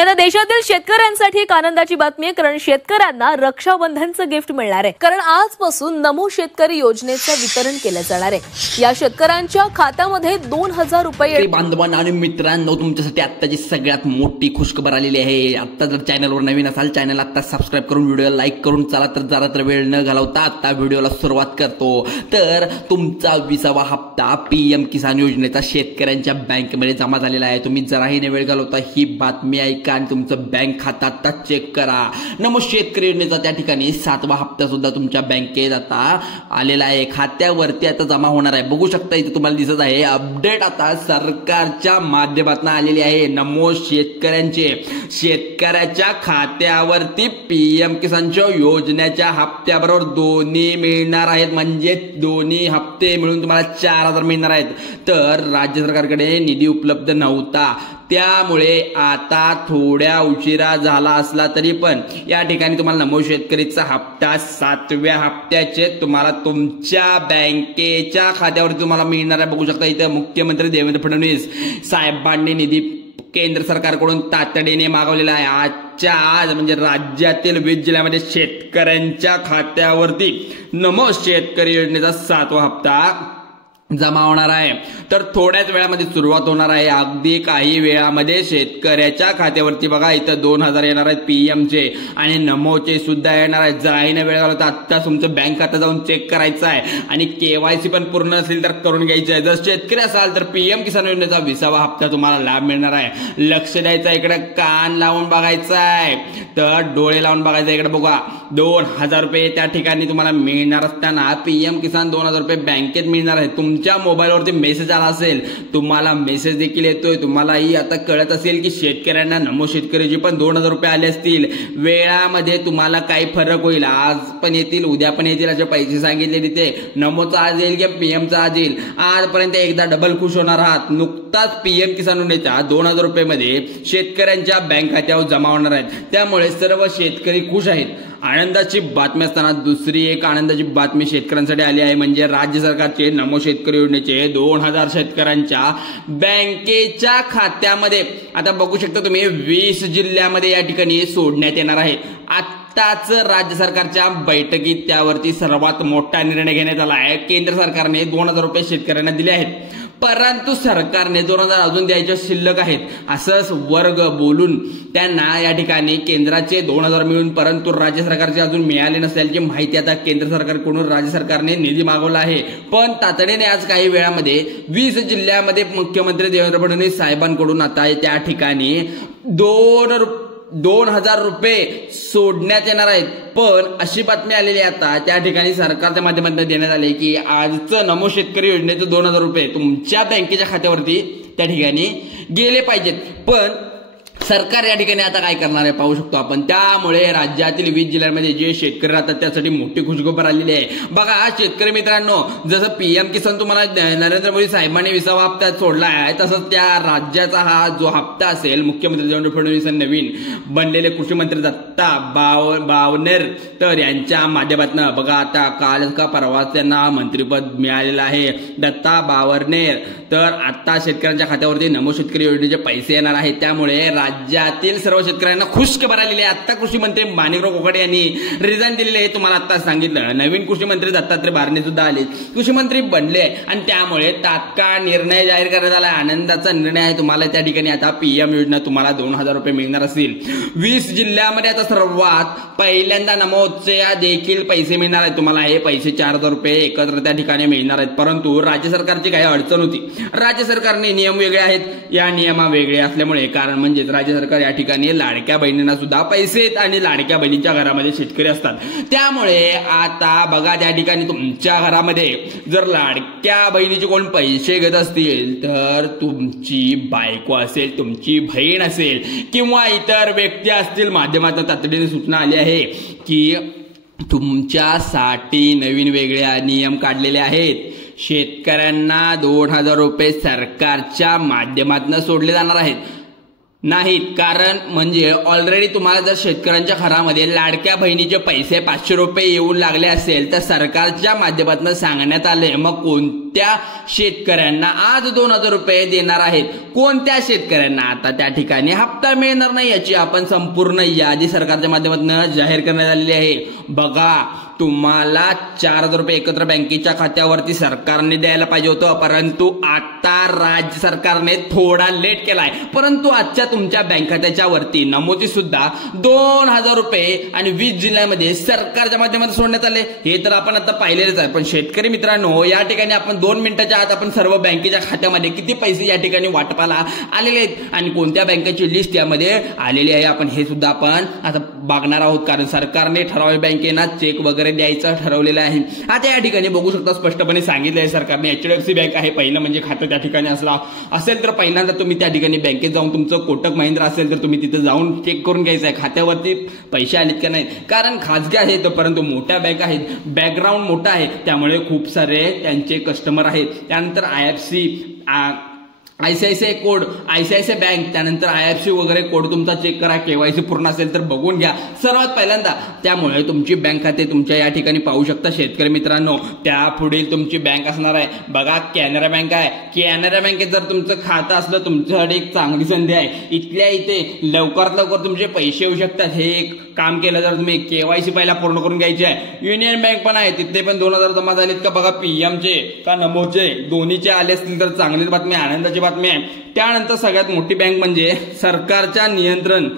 आता देशातील शेतकऱ्यांसाठी एक आनंदाची बातमी आहे, कारण शेतकऱ्यांना रक्षाबंधनचं गिफ्ट मिळणार आहे. कारण आजपासून नमो शेतकरी योजनेचं वितरण केलं जाणार आहे. या शेतकऱ्यांच्या खात्यामध्ये 2000 रुपये. बांधवांनो आणि मित्रांनो, तुमच्यासाठी आत्ताची सगळ्यात मोठी खुशखबर आलेली आहे. आता जर चॅनलवर नवीन असाल, चॅनल आता सबस्क्राईब करून व्हिडिओला लाईक करून चला तर जरा तर वेळ न घालवता आता व्हिडिओला सुरुवात करतो. तर तुमचा 20वा हप्ता पीएम किसान योजनेचा शेतकऱ्यांच्या बँकेमध्ये जमा झालेला आहे. तुम्ही जराही न वेळ घालवता ही बातमी ऐका आणि तुमचं बँक खाता आता चेक करा. नमो शेतकरी योजनेचा त्या ठिकाणी 7वा हप्ता सुद्धा तुमच्या बँकेत आता आलेला आहे. खात्यावरती आता जमा होणार आहे. बघू शकता इथे तुम्हाला दिसत आहे अपडेट आता सरकारच्या माध्यमातून आलेली आहे. नमो शेतकऱ्याच्या खात्यावरती पीएम किसानच्या योजनेच्या हप्त्याबरोबर दोन्ही मिळणार आहेत. म्हणजे दोन्ही हप्ते मिळून तुम्हाला 4000 मिळणार आहेत. तर राज्य सरकारकडे निधी उपलब्ध नव्हता, त्यामुळे आता थोड्या उशिरा झाला असला तरी पण या ठिकाणी तुम्हाला नमो शेतकरीचा हप्ता 7व्या हप्त्याचे तुम्हाला तुमच्या बँकेच्या खात्यावरती तुम्हाला मिळणार आहे. बघू शकता इथे मुख्यमंत्री देवेंद्र फडणवीस साहेबांनी निधी केंद्र सरकारकडून तातडीने मागवलेला आहे. आजच्या आज म्हणजे राज्यातील 20 जिल्ह्यामध्ये शेतकऱ्यांच्या खात्यावरती नमो शेतकरी योजनेचा 7वा हप्ता जमा होणार आहे. तर थोड्याच वेळामध्ये सुरुवात होणार आहे. अगदी काही वेळामध्ये शेतकऱ्याच्या खात्यावरती बघा इथं 2000 येणार आहेत पीएमचे आणि नमोचे सुद्धा येणार आहेत. जराही न वेळ घालवता आता तुमचं बँक खाता जाऊन चेक करायचं आहे आणि केवायसी पण पूर्ण असेल तर करून घ्यायचं आहे. जर शेतकरी असाल तर पीएम किसान योजनेचा 20वा हप्ता तुम्हाला लाभ मिळणार आहे. लक्ष द्यायचं, इकडे कान लावून बघायचं आहे, तर डोळे लावून बघायचं. इकडे बघा 2000 रुपये त्या ठिकाणी तुम्हाला मिळणार असताना पीएम किसान 2000 रुपये बँकेत मिळणार आहे. तुमच्या मोबाईलवरती मेसेज आला असेल, तुम्हाला मेसेज देखील येतोय. तुम्हालाही आता कळत असेल की शेतकऱ्यांना नमो शेतकरीचे पण 2000 रुपये आले असतील. वेळामध्ये तुम्हाला काही फरक होईल, आज पण येतील उद्या पण येतील असे पैसे सांगितले तिथे. नमोचा आज येईल किंवा पीएमचा आज येईल. आजपर्यंत एकदा डबल खुश होणार आहात. नुकताच पीएम किसान योजनेच्या 2000 रुपये मध्ये शेतकऱ्यांच्या बँक खात्यावर जमा होणार आहेत. त्यामुळे सर्व शेतकरी खुश आहेत. आनंदाची बातमी असताना दुसरी एक आनंदाची बातमी शेतकऱ्यांसाठी आली आहे. म्हणजे राज्य सरकारचे नमो शेतकरी योजनेचे 2000 शेतकऱ्यांच्या बँकेच्या खात्यामध्ये आता बघू शकता तुम्ही 20 जिल्ह्यामध्ये या ठिकाणी सोडण्यात येणार आहे. आत्ताच राज्य सरकारच्या बैठकीत त्यावरती सर्वात मोठा निर्णय घेण्यात आला आहे. केंद्र सरकारने 2000 रुपये शेतकऱ्यांना दिले आहेत, परंतु सरकारने 2000 अजून द्यायचे शिल्लक आहेत असंच वर्ग बोलून त्यांना या ठिकाणी केंद्राचे 2000 मिळून परंतु राज्य सरकारचे अजून मिळाले नसल्याची माहिती आता केंद्र सरकारकडून राज्य सरकारने निधी मागवला आहे. पण तातडीने आज काही वेळामध्ये 20 जिल्ह्यामध्ये मुख्यमंत्री देवेंद्र फडणवीस साहेबांकडून आता त्या ठिकाणी 2000 रुपये सोडण्यात येणार आहेत. पण अशी बातमी आलेली आहे आता त्या ठिकाणी सरकारच्या माध्यमातून देण्यात आले की आजचं नमो शेतकरी योजनेचं 2000 रुपये तुमच्या बँकेच्या खात्यावरती त्या ठिकाणी गेले पाहिजेत. पण सरकार या ठिकाणी आता काय करणार आहे पाहू शकतो आपण. त्यामुळे राज्यातील 20 जिल्ह्यांमध्ये जे शेतकरी राहतात त्यासाठी मोठी खुशखबर आलेली आहे. बघा शेतकरी मित्रांनो, जसं पीएम किसान तुम्हाला नरेंद्र मोदी साहेबांनी 20वा हप्ता सोडला आहे, तसंच त्या राज्याचा हा जो हप्ता असेल मुख्यमंत्री देवेंद्र फडणवीस नवीन बनलेले कृषी मंत्री दत्ता बावनेर तर यांच्या माध्यमातून बघा आता काल का परवाच त्यांना मंत्रिपद मिळालेलं आहे. दत्ता बावनेर तर आता शेतकऱ्यांच्या खात्यावरती नमो शेतकरी योजनेचे पैसे येणार आहेत. त्यामुळे राज्यातील सर्व शेतकऱ्यांना खुशखबर आलेली आहे. आता कृषी मंत्री माणिकराव कोकाटे यांनी रिझाईन दिलेले आहे, तुम्हाला आता सांगितलं. नवीन कृषी मंत्री दत्तात्रय बारणे सुद्धा आले, कृषी मंत्री बनले आणि त्यामुळे तात्काळ निर्णय जाहीर करण्यात आला. आनंदाचा निर्णय आहे. तुम्हाला त्या ठिकाणी आता पीएम योजना तुम्हाला 2000 रुपये मिळणार असतील. 20 जिल्ह्यामध्ये आता सर्वात पहिल्यांदा नमोचे देखील पैसे मिळणार आहेत. तुम्हाला हे पैसे 4000 रुपये एकत्र त्या ठिकाणी मिळणार आहेत. परंतु राज्य सरकारची काही अडचण होती. राज्य सरकारने नियम वेगळे आहेत. या नियमा वेगळे असल्यामुळे कारण म्हणजे राज्य सरकार या ठिकाणी लाडक्या बहिणींना सुद्धा पैसे आहेत आणि लाडक्या बहिणींच्या घरामध्ये शेतकरी असतात. त्यामुळे आता बघा त्या ठिकाणी तुमच्या घरामध्ये जर लाडक्या बहिणीचे कोण पैसे घेत असतील तर तुमची बायको असेल, तुमची बहीण असेल किंवा इतर व्यक्ती असतील, माध्यमातून तातडीने सूचना आली आहे की तुमच्यासाठी नवीन वेगळे नियम काढलेले आहेत. शेतकऱ्यांना 2000 रुपये सरकारच्या माध्यमातून सोडले जाणार आहेत. नाहीत. कारण म्हणजे ऑलरेडी तुम्हाला जर शेतकऱ्यांच्या घरामध्ये लाडक्या बहिणीचे पैसे 500 रुपये येऊन लागले असेल तर सरकारच्या माध्यमातून सांगण्यात आले मग कोणत्या शेतकऱ्यांना आज 2000 रुपये देणार आहेत, कोणत्या शेतकऱ्यांना आता त्या ठिकाणी हप्ता मिळणार नाही याची आपण संपूर्ण यादी सरकारच्या माध्यमातून जाहीर करण्यात आलेली आहे. बघा, तुम्हाला 4000 रुपये एकत्र बँकेच्या खात्यावरती सरकारने द्यायला पाहिजे होतं, परंतु आता राज्य सरकारने थोडा लेट केलाय. परंतु आजच्या तुमच्या बँक खात्याच्या वरती नमोदी सुद्धा 2000 रुपये आणि 20 जिल्ह्यामध्ये सरकारच्या माध्यमातून सोडण्यात आले. हे तर आपण आता पाहिलेलंच आहे. पण शेतकरी मित्रांनो, या ठिकाणी आपण 2 मिनिटाच्या आत आपण सर्व बँकेच्या खात्यामध्ये किती पैसे या ठिकाणी वाटपाला आलेले आहेत आणि कोणत्या बँकेची लिस्ट यामध्ये आलेली आहे आपण हे सुद्धा आपण आता बघणार आहोत. कारण सरकारने ठराविक बँकेना चेक वगैरे द्यायचं ठरवलेलं आहे. आता या ठिकाणी बघू शकता स्पष्टपणे सांगितलं आहे सरकारने. HDFC बँक आहे पहिलं म्हणजे खातं त्या ठिकाणी असेल तर पहिल्यांदा तुम्ही त्या ठिकाणी बँकेत जाऊन तुमचं कोटक महिंद्रा असेल तर तुम्ही तिथे जाऊन चेक करून घ्यायचं आहे खात्यावरती पैसे आलेत का नाहीत. कारण खाजगी आहेत परंतु मोठ्या बँक आहेत, बॅकग्राऊंड मोठा आहे त्यामुळे खूप सारे त्यांचे कस्टमर आहेत. त्यानंतर ICICI कोड, ICICI बँक, त्यानंतर IFSC वगैरे कोड तुमचा चेक करा. KYC पूर्ण असेल तर बघून घ्या सर्वात पहिल्यांदा. त्यामुळे तुमची बँक खाते तुमच्या या ठिकाणी पाहू शकता शेतकरी मित्रांनो. त्या पुढील तुमची बँक असणार आहे बघा कॅनरा बँक आहे. कॅनरा बँकेत जर तुमचं खातं असलं तुमच्यासाठी एक चांगली संधी आहे. इथल्या इथे लवकरात लवकर तुमचे पैसे येऊ शकतात. हे एक काम केलं जर तुम्ही KYC पहिला पूर्ण करून घ्यायची आहे. युनियन बँक पण आहे, तिथे पण 2000 जमा झालेत का बघा. PM चे का नमोचे दोन्हीचे आले असतील तर चांगलीच बातमी, आनंदाची बातमी आहे. त्यानंतर सगळ्यात मोठी बँक म्हणजे सरकारच्या नियंत्रण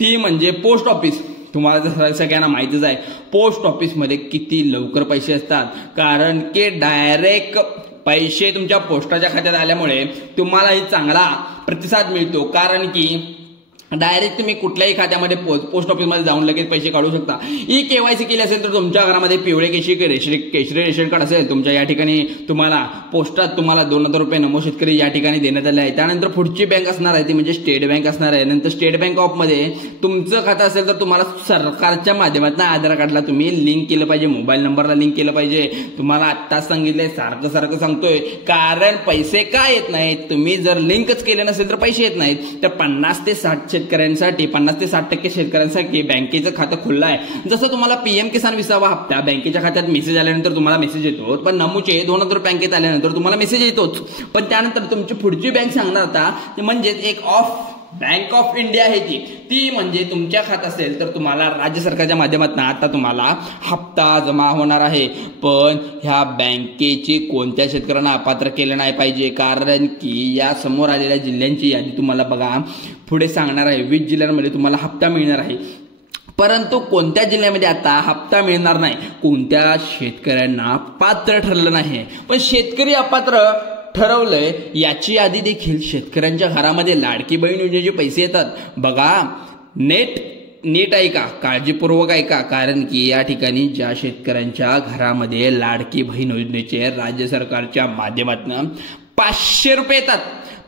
ती म्हणजे पोस्ट ऑफिस. तुम्हाला सगळ्यांना माहितीच आहे पोस्ट ऑफिसमध्ये किती लवकर पैसे असतात. कारण की डायरेक्ट पैसे तुमच्या पोस्टाच्या खात्यात आल्यामुळे तुम्हालाही चांगला प्रतिसाद मिळतो. कारण की डायरेक्ट तुम्ही कुठल्याही खात्यामध्ये पोस्ट ऑफिसमध्ये जाऊन लगेच पैसे काढू शकता. KYC केली असेल तर तुमच्या घरामध्ये पिवळे केशरी रेशन कार्ड असेल तुमच्या या ठिकाणी तुम्हाला पोस्टात तुम्हाला 2000 रुपये नमो शेतकरी या ठिकाणी देण्यात आले आहे. त्यानंतर पुढची बँक असणार आहे ती म्हणजे स्टेट बँक असणार आहे. नंतर स्टेट बँक ऑफ मध्ये तुमचं खातं असेल तर तुम्हाला सरकारच्या माध्यमातून आधार कार्डला तुम्ही लिंक केलं पाहिजे, मोबाईल नंबरला लिंक केलं पाहिजे. तुम्हाला आत्ताच सांगितलंय, सारखं सांगतोय. कारण पैसे का येत नाहीत, तुम्ही जर लिंकच केले नसेल तर पैसे येत नाहीत. तर 50 ते 60 शेतकऱ्यांसाठी 50 ते 60% शेतकऱ्यांसाठी बँकेचं खातं खुलं आहे. जसं तुम्हाला PM किसान 20वा हप्ता बँकेच्या खात्यात मेसेज आल्यानंतर तुम्हाला मेसेज येतो, पण नमूचे 2000 बँकेत आल्यानंतर तुम्हाला मेसेज येतोच. पण त्यानंतर तुमची पुढची बँक सांगणार आता म्हणजेच एक बँक ऑफ इंडिया आहे ती म्हणजे तुमच्या खात असेल तर तुम्हाला राज्य सरकारच्या माध्यमातून आता तुम्हाला हप्ता जमा होणार आहे. पण ह्या बँकेची कोणत्या शेतकऱ्यांना अपात्र केलं नाही पाहिजे. कारण की या समोर आलेल्या जिल्ह्यांची यादी तुम्हाला बघा पुढे सांगणार आहे. 20 जिल्ह्यांमध्ये तुम्हाला हप्ता मिळणार आहे. परंतु कोणत्या जिल्ह्यामध्ये आता हप्ता मिळणार नाही, कोणत्या शेतकऱ्यांना पात्र ठरलं नाही. पण शेतकरी अपात्र ठरवलंय याची यादी देखील शेतकऱ्यांच्या घरामध्ये लाडकी बहीण योजनेचे पैसे येतात. बघा नीट ऐका, काळजीपूर्वक ऐका. कारण की या ठिकाणी ज्या शेतकऱ्यांच्या घरामध्ये लाडकी बहीण योजनेचे राज्य सरकारच्या माध्यमातून 500 रुपये येतात,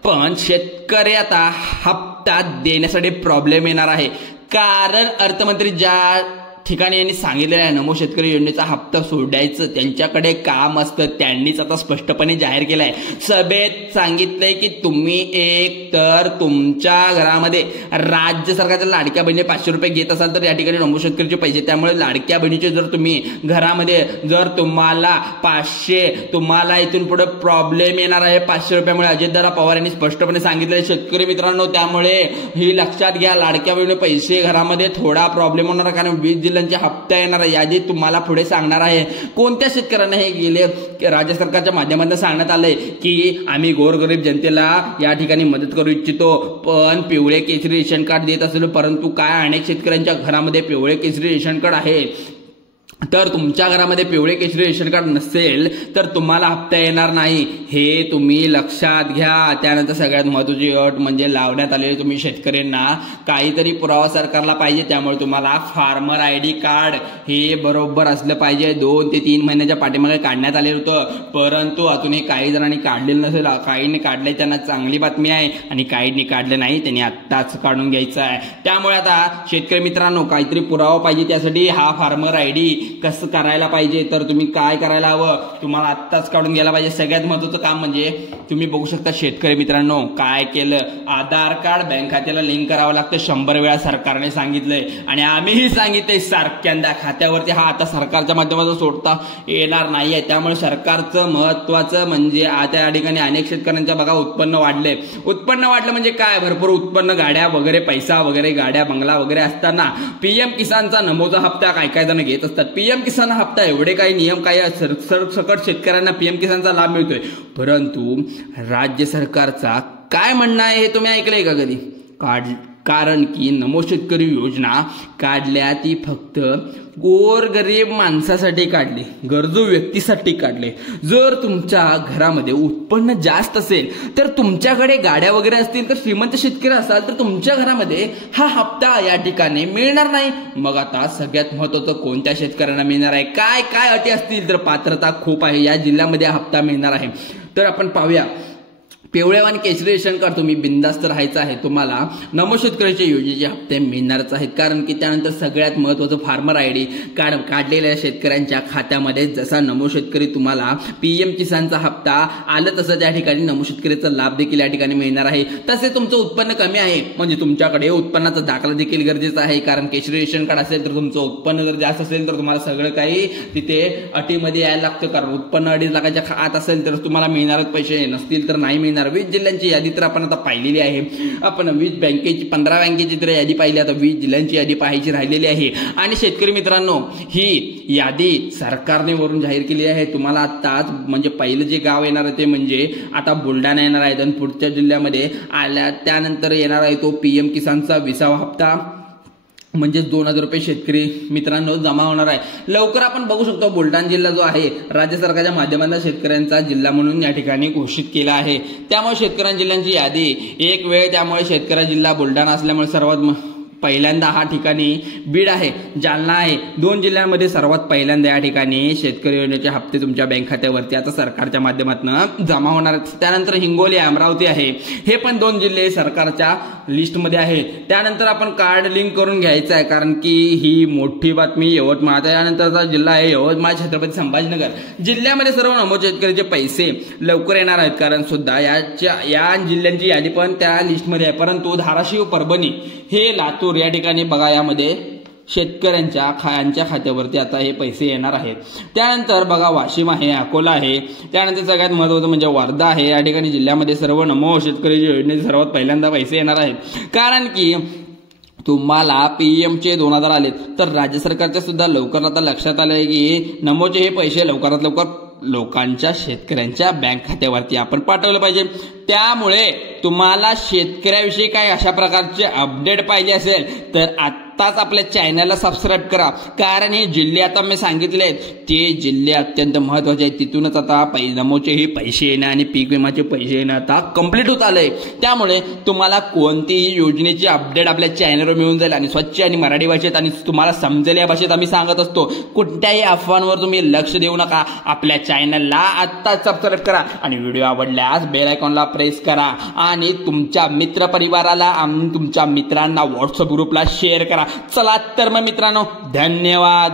पण शेतकरी आता हप्ता देण्यासाठी प्रॉब्लेम येणार आहे. कारण अर्थमंत्री ज्या ठिकाणी यांनी सांगितलेलं आहे नमो शेतकरी योजनेचा हप्ता सोडायचं त्यांच्याकडे काम असतं, त्यांनीच आता स्पष्टपणे जाहीर केलंय. सभेत सांगितलंय की तुम्ही एक तर तुमच्या घरामध्ये राज्य सरकारच्या लाडक्या बहिणी 500 रुपये घेत असाल तर या ठिकाणी नमो शेतकरीचे पैसे. त्यामुळे लाडक्या बहिणीचे जर तुम्ही घरामध्ये जर तुम्हाला 500 तुम्हाला इथून पुढे प्रॉब्लेम येणार आहे 500 रुपयामुळे. अजितदादा पवार यांनी स्पष्टपणे सांगितलंय शेतकरी मित्रांनो. त्यामुळे ही लक्षात घ्या, लाडक्या बहिणी पैसे घरामध्ये थोडा प्रॉब्लेम होणार आहे. कारण 20 जिल्ह्यांचे हप्ता येणार यादी तुम्हाला पुढे सांगणार आहे. कोणत्या शेतकऱ्यांना हे गेले राज्य सरकारच्या माध्यमातून सांगण्यात आलंय की आम्ही गोरगरीब जनतेला या ठिकाणी मदत करू इच्छितो, पण पिवळे केसरी रेशन कार्ड देत असेल. परंतु काय अनेक शेतकऱ्यांच्या घरामध्ये पिवळे केसरी रेशन कार्ड आहे, तर तुमच्या घरामध्ये पिवळे केशरी रेशन कार्ड नसेल तर तुम्हाला हप्ता येणार नाही. हे तुम्ही लक्षात घ्या. त्यानंतर सगळ्यात महत्त्वाची अट म्हणजे लावण्यात आलेली तुम्ही शेतकऱ्यांना काहीतरी पुरावा सरकारला पाहिजे. त्यामुळे तुम्हाला फार्मर ID कार्ड हे बरोबर असलं पाहिजे. 2 ते 3 महिन्याच्या पाठीमागे काढण्यात आलेलं होतं, परंतु अजूनही काही जणांनी काढलेलं नसेल. काहींनी काढलंय त्यांना चांगली बातमी आहे आणि काहींनी काढलं नाही त्यांनी आत्ताच काढून घ्यायचं आहे. त्यामुळे आता शेतकरी मित्रांनो काहीतरी पुरावा पाहिजे. त्यासाठी हा फार्मर ID कसं करायला पाहिजे, तर तुम्ही काय करायला हवं, तुम्हाला आत्ताच काढून घ्यायला पाहिजे. सगळ्यात महत्त्वाचं काम म्हणजे तुम्ही बघू शकता शेतकरी मित्रांनो काय केलं, आधार कार्ड बँक खात्याला लिंक करावं लागतं. 100 वेळा सरकारने सांगितलंय आणि आम्हीही सांगितलंय सारख्यांदा खात्यावरती. हा आता सरकारच्या माध्यमातून सोडता येणार नाहीये. त्यामुळे सरकारचं महत्वाचं म्हणजे आता या ठिकाणी अनेक शेतकऱ्यांच्या बघा उत्पन्न वाढले. उत्पन्न वाढलं म्हणजे काय, भरपूर उत्पन्न, गाड्या वगैरे, पैसा वगैरे, गाड्या बंगला वगैरे असताना पीएम किसानचा नमोचा हप्ता काय जण घेत असतात. पीएम किसान हप्ता एवढे काही नियम काय सरसकट शेतकऱ्यांना पीएम किसानचा लाभ मिळतोय, परंतु राज्य सरकारचा काय म्हणणं आहे हे तुम्ही ऐकलंय का कधी? कारण की नमो शेतकरी योजना काढल्या ती फक्त गोरगरीब माणसासाठी काढली, गरजू व्यक्तीसाठी काढले. जर तुमच्या घरामध्ये उत्पन्न जास्त असेल, तर तुमच्याकडे गाड्या वगैरे असतील, तर श्रीमंत शेतकरी असाल तर तुमच्या घरामध्ये हा हप्ता या ठिकाणी मिळणार नाही. मग आता सगळ्यात महत्त्वाचं कोणत्या शेतकऱ्यांना मिळणार आहे, काय काय अटी असतील, तर पात्रता खूप आहे, या जिल्ह्यामध्ये हप्ता मिळणार आहे. तर आपण पाहूया. पिवळ्या आणि केशरी रेशन कार्ड तुम्ही बिंदास्त राहायचं आहे, तुम्हाला नमो शेतकऱ्याच्या योजनेचे हप्ते मिळणारच आहेत. कारण की त्यानंतर सगळ्यात महत्त्वाचं फार्मर आयडी कार्ड काढलेल्या शेतकऱ्यांच्या खात्यामध्ये जसा नमो शेतकरी तुम्हाला पीएम किसानचा हप्ता आलं तसं त्या ठिकाणी नमो शेतकरीचा लाभ देखील या ठिकाणी मिळणार आहे. तसे तुमचं उत्पन्न कमी आहे म्हणजे तुमच्याकडे उत्पन्नाचा दाखला देखील गरजेचा आहे. कारण केशरी रेशन कार्ड असेल तर तुमचं उत्पन्न जर जास्त असेल तर तुम्हाला सगळं काही तिथे अटीमध्ये यायला लागतं. कारण उत्पन्न 2.5 लाखाच्या आत असेल तर तुम्हाला मिळणारच पैसे, नसतील तर नाही मिळणार. 20 जिल्ह्यांची यादी तर आपण आता पाहिलेली आहे. आपण 20 बँकेची 15 बँकेची तर यादी पाहिली, आता 20 जिल्ह्यांची यादी पाहायची राहिलेली आहे. आणि शेतकरी मित्रांनो ही यादी सरकारने वरून जाहीर केली आहे. तुम्हाला आताच म्हणजे पहिलं जे गाव येणार आहे ते म्हणजे आता बुलढाणा येणार आहे, आणि पुढच्या जिल्ह्यामध्ये आल्या त्यानंतर येणार आहे तो पीएम किसानचा 20वा हप्ता म्हणजे 2000 रुपये शेतकरी मित्रांनो जमा होणार आहे. लवकर आपण बघू शकतो बुलढाणा जिल्हा जो आहे राज्य सरकारच्या माध्यमातून शेतकऱ्यांचा जिल्हा म्हणून या ठिकाणी घोषित केला आहे. त्यामुळे शेतकऱ्यांच्या जिल्ह्यांची यादी एक वेळ, त्यामुळे शेतकरी जिल्हा बुलढाणा असल्यामुळे सर्वात पहिल्यांदा हा ठिकाणी बीड आहे, जालना आहे. 2 जिल्ह्यांमध्ये सर्वात पहिल्यांदा या ठिकाणी शेतकरी योजनेचे हप्ते तुमच्या बँक खात्यावरती आता सरकारच्या माध्यमातून जमा होणार आहेत. त्यानंतर हिंगोली, अमरावती आहे, हे पण 2 जिल्हे सरकारच्या लिस्टमध्ये आहेत. त्यानंतर आपण कार्ड लिंक करून घ्यायचं आहे, कारण की ही मोठी बातमी यवतमाळ. त्यानंतरचा जिल्हा आहे यवतमाळ, छत्रपती संभाजीनगर. जिल्ह्यामध्ये सर्व नमो शेतकरीचे पैसे लवकर येणार आहेत, कारण सुद्धा या जिल्ह्यांची यादी पण त्या लिस्टमध्ये आहे. परंतु धाराशिव, परभणी, हे लातूर या ठिकाणी बघा यामध्ये शेतकऱ्यांच्या खात्यावरती आता हे पैसे येणार आहेत. त्यानंतर बघा वाशिम आहे, अकोला आहे. त्यानंतर सगळ्यात महत्त्वाचं म्हणजे वर्धा आहे. या ठिकाणी जिल्ह्यामध्ये सर्व नमो शेतकरी योजनेचे सर्वात पहिल्यांदा पैसे येणार आहेत. कारण की तुम्हाला पीएमचे 2000 आले, तर राज्य सरकारच्या सुद्धा लवकर आता लक्षात आलंय की नमोचे हे पैसे लवकरात लवकर लोकांच्या शेतकऱ्यांच्या बँक खात्यावरती आपण पाठवलं पाहिजे. त्यामुळे तुम्हाला शेतकऱ्याविषयी काही अशा प्रकारचे अपडेट पाहिजे असेल तर आत्ताच आपल्या चॅनलला सबस्क्राईब करा. कारण हे जिल्हे आता मी सांगितले ते जिल्हे अत्यंत महत्त्वाचे आहेत. तिथूनच आता नमोचेही पैसे येणं आणि पीक विमाचे पैसे येणं आता कंप्लीट होत आलंय. त्यामुळे तुम्हाला कोणतीही योजनेची अपडेट आपल्या चॅनलवर मिळून जाईल आणि स्वच्छ आणि मराठी भाषेत आणि तुम्हाला समजेल या भाषेत आम्ही सांगत असतो. कुठल्याही अफवांवर तुम्ही लक्ष देऊ नका. आपल्या चॅनलला आत्ताच सबस्क्राईब करा आणि व्हिडिओ आवडल्यास बेल आयकॉनला प्रेस करा आणि तुमच्या मित्रपरिवाराला आणि तुमच्या मित्रांना व्हॉट्सअप ग्रुपला शेअर करा. चला तर मग मित्रांनो, धन्यवाद.